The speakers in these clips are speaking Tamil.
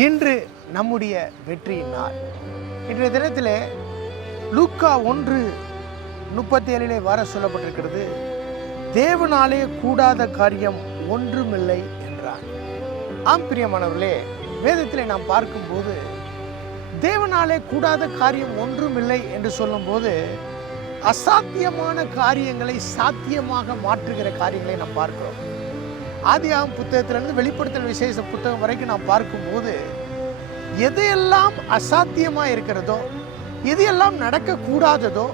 இன்று நம்முடைய வெற்றியின் நாள். இன்றைய தினத்தில் லூக்கா 1:37 வர சொல்லப்பட்டிருக்கிறது, தேவனாலே கூடாத காரியம் ஒன்றுமில்லை என்றார். ஆம் பிரியமானவர்களே, வேதத்திலே நாம் பார்க்கும்போது தேவனாலே கூடாத காரியம் ஒன்றுமில்லை என்று சொல்லும்போது அசாத்தியமான காரியங்களை சாத்தியமாக மாற்றுகிற காரியங்களை நாம் பார்க்கிறோம். ஆதியாகமம் புத்தகத்திலிருந்து வெளிப்படுத்தல் விசேஷ புத்தகம் வரைக்கும் நாம் பார்க்கும்போது எதையெல்லாம் அசாத்தியமாக இருக்கிறதோ, எதையெல்லாம் நடக்கக்கூடாததோ,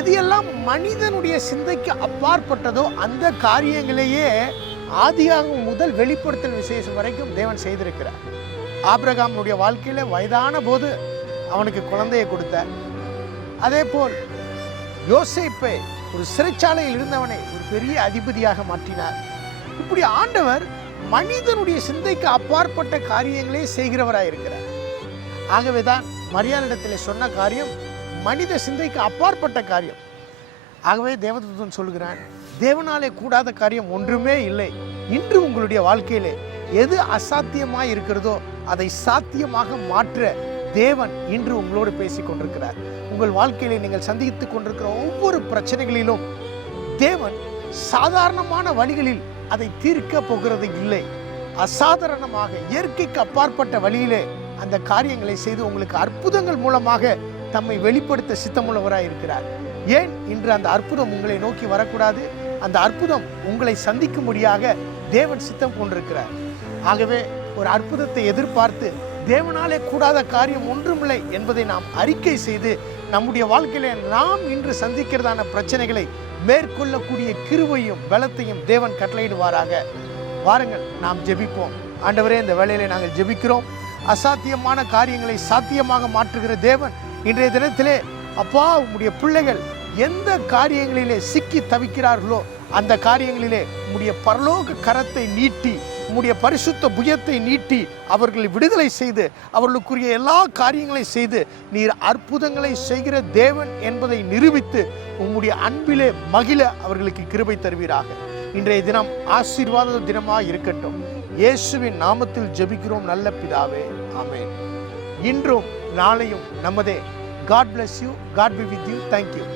எதையெல்லாம் மனிதனுடைய சிந்தைக்கு அப்பாற்பட்டதோ அந்த காரியங்களையே ஆதியாகமம் முதல் வெளிப்படுத்தல் விசேஷம் வரைக்கும் தேவன் செய்திருக்கிறார். ஆபிரகாமுடைய வாழ்க்கையில் வயதான போது அவனுக்கு குழந்தையை கொடுத்தார். அதே போல் யோசேப்பை ஒரு சிறைச்சாலையில் இருந்தவனை ஒரு பெரிய அதிபதியாக மாற்றினார். இப்படி ஆண்டவர் மனிதனுடைய சிந்தைக்கு அப்பாற்பட்ட காரியங்களே செய்கிறவராக இருக்கிறார். ஆகவேதான் மரியாளிடத்தில் சொன்ன காரியம் மனித சிந்தைக்கு அப்பாற்பட்ட காரியம். ஆகவே தேவதூதன் சொல்கிறான், தேவனாலே கூடாத காரியம் ஒன்றுமே இல்லை. இன்று உங்களுடைய வாழ்க்கையிலே எது அசாத்தியமாக இருக்கிறதோ அதை சாத்தியமாக மாற்ற தேவன் இன்று உங்களோடு பேசிக் கொண்டிருக்கிறார். உங்கள் வாழ்க்கையிலே நீங்கள் சந்தித்துக் கொண்டிருக்கிற ஒவ்வொரு பிரச்சனைகளிலும் தேவன் சாதாரணமான வழிகளில் அதை தீர்க்க போகிறது இல்லை. அசாதாரணமாக இயற்கைக்கு அப்பாற்பட்ட வழியிலே அந்த காரியங்களை செய்து உங்களுக்கு அற்புதங்கள் மூலமாக தம்மை வெளிப்படுத்த சித்தமுள்ளவராக இருக்கிறார். ஏன் இன்று அந்த அற்புதம் உங்களை நோக்கி வரக்கூடாது? அந்த அற்புதம் உங்களை சந்திக்கும்படியாக தேவன் சித்தம் கொண்டிருக்கிறார். ஆகவே ஒரு அற்புதத்தை எதிர்பார்த்து தேவனாலே கூடாத காரியம் ஒன்றுமில்லை என்பதை நாம் அறிக்கை செய்து நம்முடைய வாழ்க்கையில நாம் இன்று சந்திக்கிறதான பிரச்சனைகளை மேற்கொள்ளக்கூடிய கிருபையும் பலத்தையும் தேவன் கட்டளையிடுவாராக. வாருங்கள், நாம் ஜெபிப்போம். ஆண்டவரே, இந்த வேளையிலே நாங்கள் ஜெபிக்கிறோம். அசாத்தியமான காரியங்களை சாத்தியமாக மாற்றுகிற தேவன், இன்றைய தினத்திலே அப்பா, உம்முடைய பிள்ளைகள் எந்த காரியங்களிலே சிக்கி தவிக்கிறார்களோ அந்த காரியங்களிலே உம்முடைய பரலோக கரத்தை நீட்டி, உம்முடைய பரிசுத்த புயத்தை நீட்டி அவர்களை விடுதலை செய்து அவர்களுக்குரிய எல்லா காரியங்களை செய்து நீர் அற்புதங்களை செய்கிற தேவன் என்பதை நிரூபித்து உம்முடைய அன்பிலே மகிழ அவர்களுக்கு கிருபை தருவீராக. இன்றைய தினம் ஆசீர்வாத தினமாக இருக்கட்டும். இயேசுவின் நாமத்தில் ஜெபிக்கிறோம் நல்ல பிதாவே, ஆமென். இன்றும் நாளையும் நமதே. God bless you. God be with you. Thank you.